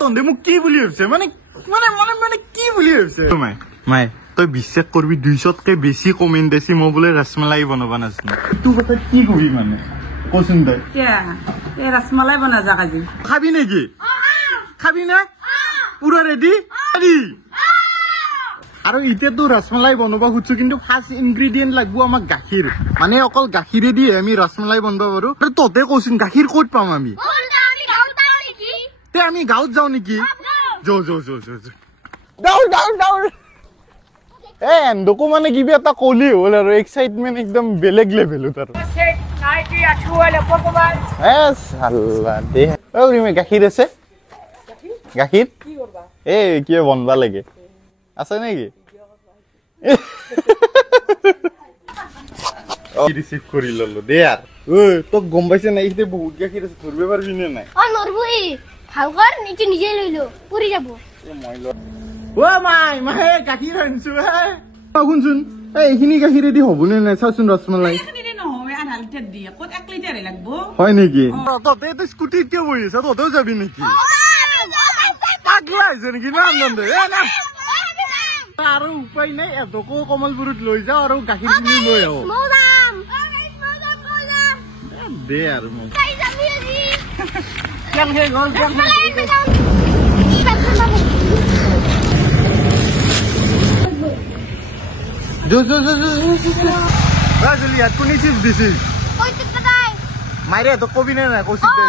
তন্দে মোক কি বুলি ভাবিছে মানে মানে মানে মানে কি বুলি ভাবিছে মাই মাই তই বিশ্বাস করবি 200তকে বেশি কমেন্ট দিছি মই বোলে রসমালাই বনাবা নাজানো তুই কথা কি কবি মানে কোসুন দে এ রসমালাই বনা যাক আজি খাবি নাকি খাবি না পুরা রেডি রেডি আৰু ইতেতো ৰসমালাই বনাব খুজছো কিন্তু ফাৰ্স্ট ইনগ্ৰেডিয়েন্ট লাগব আমাক গাখীৰ মানে অকল গাখীৰে দি আমি ৰসমালাই বনাব পাৰো আৰু ততে কৈছিন গাখীৰ ক'ত পাম আমি তে আমি গাঁৱত যাও নেকি যো যো যো যো ডাউন ডাউন ডাউন এ এন্দকো মানে কিবা এটা কলি হ'ল আৰু এক্সাইটমেন্ট একদম বেলেগ লেভেল তাৰ এ সাল্লা দে ও ৰিমে গাখীৰ আছে গাখীৰ কি কৰবা এ কি বনবা লাগে আছে নাকি রিসিভ করি ললো দে আর ও তো গম পাইছে না এইতে বহুত গাখীৰ আছে ধৰবে পাৰবি না নাই ও নৰবই ভালকৰ নিচে নিজে লইলো পুৰি যাব ও মাই মাই গাখীৰ আনছো হে শুনচোন এইখিনি গাখীৰে দি হবনে নাই চাচোন ৰসমালাই এখানে নহয় আধা লিটার দিয়ে কত 1 লিটারে লাগবো হয় নেকি ততে তো স্কুটিত কে বহিছ ততেও যাবি নেকি পাগলা আছে নেকি নাম নাম দে না আৰু উপায় নাই এদকো কমলপুৰত লৈ যাও আৰু গাখীৰ কিনি লৈ আহো দে আৰু মোক কেন হে গল जो जो जो जो राजली यार कोनी चीज दिसी ওই তো পতাই মাইরে তো কবি না কোসি দে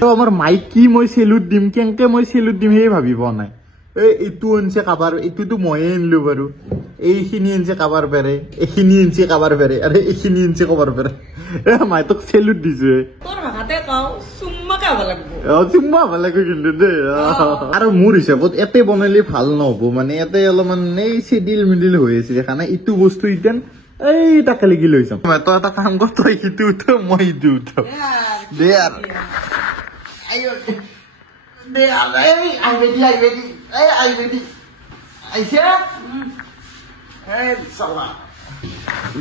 তো আমার মাইক কি মই সেলুট দিম কেনকে মই সেলুট দিম হে ভাবিব নাই এইটো আনছে কাবাৰ এইটোতো ময়ে আনিলো বাৰু এইখিনি আনছে কাবাৰ পেৰে এইখিনি আনছে কাবাৰ পেৰে আৰু এইখিনি আনছে কাবাৰ পেৰে মাই তোক সেলুট দিছে তোর ভাতে কাও সুম্মা কাব লাগবো চুম্মা ভাল লাগে কিন্তু দে আৰু মোৰ হিচাপত এতে বনালে ভাল নহব মানে এতে অলপমান এই চিডিল মিডিল হৈ আছে দেখা নাই ইটো বস্তু ইতেন এই তাকে লাগি লৈ যাম মই তো এটা কাম কৰ তই ইটো উঠো মই ইটো উঠো দে আর আইও দে আর আই বেডি আই বেডি আইছে এই সালা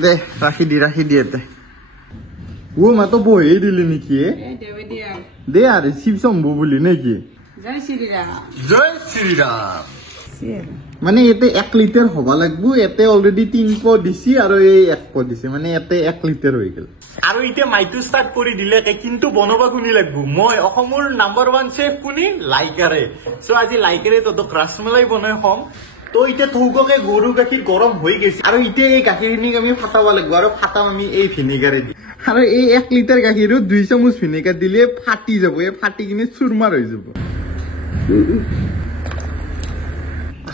দে রাখি দি এতে ও মা তো বই দিলি নাকি দেবে দিয়া দে আর শিবসম বুলি নাকি জয় শ্রীরাম জয় শ্রীরাম মানে এতে 1 লিটার হবা লাগবো এতে অলরেডি 3 পো দিছি আৰু এই 1 পো দিছি মানে এতে 1 লিটাৰ হৈ গেল আৰু ইতে মাইটো স্টাৰ্ট কৰি দিলে কিন্তু বনবা কোনি লাগবো মই অসমৰ নাম্বাৰ 1 শেফ কোনি লাইকাৰে সো আজি লাইকাৰে তো ৰসমালাই বনাই হম তো ইতে থৌককে গৰু গাখীৰ গৰম হৈ গৈছে আৰু ইতে এই গাখীৰখিনি আমি ফাটাব লাগিব আৰু ফাটাম আমি এই ভিনেগাৰে দি আৰু এই 1 লিটাৰ গাখীৰত 2 চামুচ ভিনেগাৰ দিলে ফাটি যাব এই ফাটি কিনে চুৰমাৰ হৈ যাব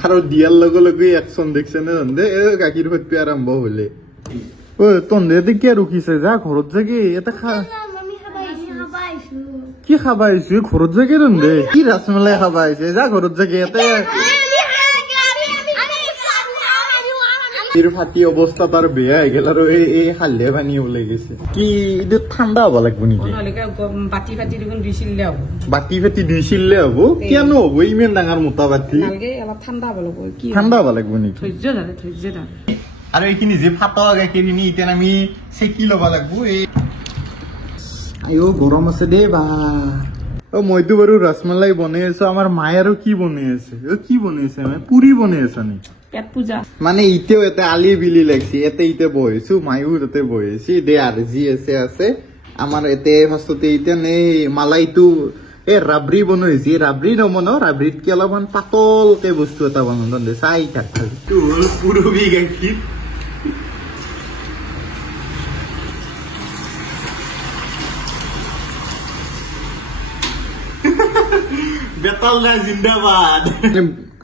আৰু দিয়াৰ লগে লগে একশন দেখছে না দে গাখীৰ ফটপি আৰম্ভ হলে ও তন্দে তে কি ৰখিছে যা ঘৰত যাগে এটা খা মামি খাবাইছো কি খাবাইছো ঘৰত যাগে দন্দে কি ৰসমালাই খাবাইছে যা ঘৰত যাগে এটা ফাটি অৱস্থা তাৰ বেয়া হৈ গেল আৰু এই হালধে পানী ওলাই গৈছে কি এইটো ঠাণ্ডা হ'ব লাগিব নেকি বাতি ফাটি দেখোন দিছিলে হব বাতি ফাটি দিছিলে হ'ব কিয়নো হ'ব ইমান ডাঙৰ মোটা বাতি অলপ ঠাণ্ডা হ'ব লাগব কি ঠাণ্ডা হ'ব লাগিব নেকি ধৈৰ্য ধৰে আৰু এইখিনি যে ফাটা গাখীৰখিনি এতিয়া আমি চেকি ল'ব লাগিব এই আইও গৰম আছে দে বা মইতো বাৰু ৰসমালাই বনাই আছো আমাৰ মায়ে আৰু কি বনাই আছে কি বনাই আছে পুৰি বনাই আছে নি পেট পূজা মানে ইতেও এটা আলি বিলি লাগছে এতে ইতে বহিছো মায়ো তাতে বহিছি দে আর জি আছে আমার এতে ফার্স্টতে ইতে নেই মালাইটো এ রাবড়ি বনাইছি রাবড়ি নবনাও রাবড়িত কি অলপমান পাতলকে বস্তু এটা বনাও দে চাই থাক হল পুরবি গাখীৰ বেতালদা জিন্দাবাদ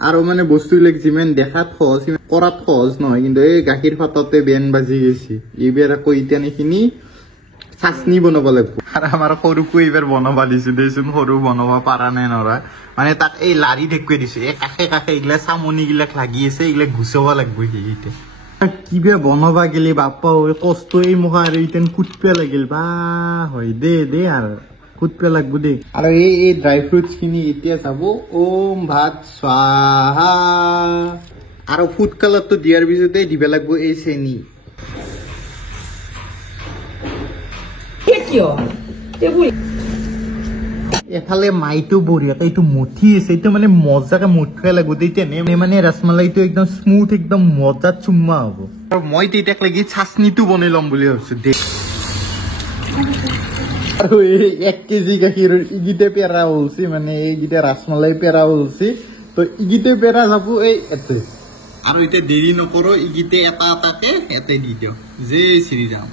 আৰু মানে বস্তুবিলাক যিমান দেখাত সহজ কৰাত সহজ নহয় কিন্তু এই গাখীৰ ফাটতে বেন বাজি গৈছে এইবাৰ আকৌ এতিয়া এইখিনি চাটনি বনাব লাগিব আৰু আমাৰ সৰুকো এইবাৰ বনাব দিছো দেচোন সৰু বনাব পাৰা নাই নৰা মানে তাক এই লাৰি দেখুৱাই দিছো এই কাষে কাষে এইগিলা চামনি গিলাক লাগি আছে এইগিলা গুচাব লাগিব সেইতে কিবা বনাবা গেলি বাপ্পা কষ্ট এই মুখা আৰু ইতেন কুটপে লাগিল বা হয় দে আৰু কুটপে লাগব দে আৰু এই ড্ৰাই ফ্ৰুটস খিনি এতিয়া যাব ওম ভাত স্বাহা আৰু ফুড কালাৰটো দিয়াৰ পিছতে দিব লাগব এই চেনি এফালে মাইটো বঢ়িয়াকে এইটো মঠি আছে, এইটো মানে মজাকে মঠিব লাগিব, তেতিয়া মানে ৰসমালাইটো একদম স্মুথ, একদম মজা চুম্মা হ'ব। আৰু মই তেতিয়াক লাগি চাচনিটো বনাই ল'ম বুলি ভাবিছো দে। আৰু এই 1 কেজি গাখীৰৰ ইগিতে পেৰা হলছি, মানে এইগিটা ৰসমালাই পেৰা হলছি, তো ইগিতে পেৰা যাব এই এতে। আৰু এতিয়া দেৰি নকৰো, ইগিতে এটা এটাকে এতে দি দিওঁ। জয় শ্ৰীৰাম।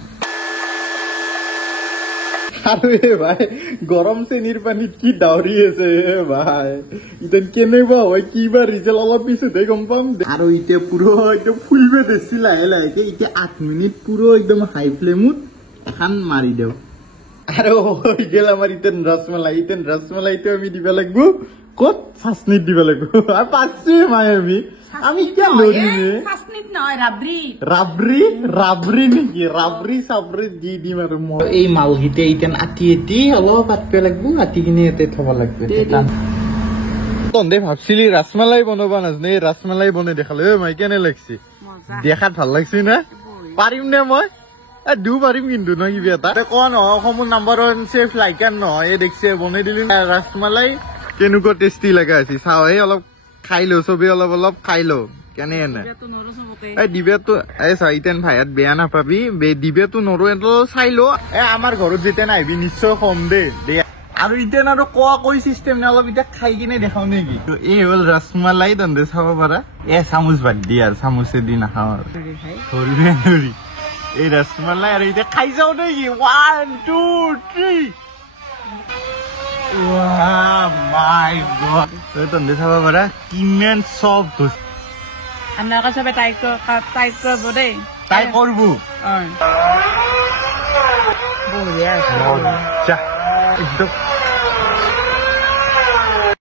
আৰু ভাই গৰম চেনিৰ পানীত কি দাউৰি আছে ভাই, এতিয়া কেনেকুৱা হয় কিবা ৰিজাল্ট অলপ পিছতে গম পাম। আৰু এতিয়া পুরো একদম ফুলবে দিছি লাহে লাহেকে, এতিয়া 8 মিনিট পুরো একদম হাই ফ্লেমত এখন মাৰি দেও। আৰু হৈ গেল আমাৰ ইতেন ৰসমালাইটো আমি দিব লাগিব ক'ত, চাচনিত দিব লাগিব। আৰু পাচ্ছি মাই আমি কিয় লৰিমে চাচনিত নহয়, ৰাবৰি ৰাবৰি নেকি, ৰাবৰি চাবৰি দি দিম। আৰু মই এই মালগিটা ইতেন আতি অলপ আটকে লাগব, আতি কিনে ইয়াতে থব লাগবে। তহঁতে ভাবছিলি ৰসমালাই বনাবা নাজানে, এই ৰসমালাই বনাই দেখালো। মাই কেনে লাগছি, দেখাত ভাল লাগছি না? পাৰিম নে মই? পাৰিম কিন্তু নহয় কিবা এটা কোৱা নহয়। অসমৰ নাম্বাৰ 1 চেফ লাইকান নহয়, এই দেখছে বনাই দিলি ৰসমালাই, কেনেকুৱা টেষ্টি লগা আছে চাও। এই অলপ খাই লো, চবে অলপ খাই লো কেনে এনে। এই দিবেতো এই চাইতেন ভাইয়াত বেয়া নাপাবি, দিবেতো নৰো, এটো চাই লো। আমাৰ ঘৰত যেতিয়া আহিবি নিশ্চয় কম দে। আৰু এতিয়া আৰু কোৱা কৈ চিষ্টেম নে, অলপ এতিয়া খাই কিনে দেখাও নেকি। এই হ'ল ৰসমালাই, তহঁতে চাব পাৰা। চামুচ বাদ দি আৰু চামুচে দি নাখাওঁ আৰু নৰি এই ৰসমালাই। আৰু এতিয়া খাই যাও নেকি, 1 2 3। মাই গড, তহঁতে চাব পাৰা কিমান চফ্ট হৈছে। আপোনালোকে চবে টাইট কৰিব দেই, তাই কৰব বঢ়িয়া একদম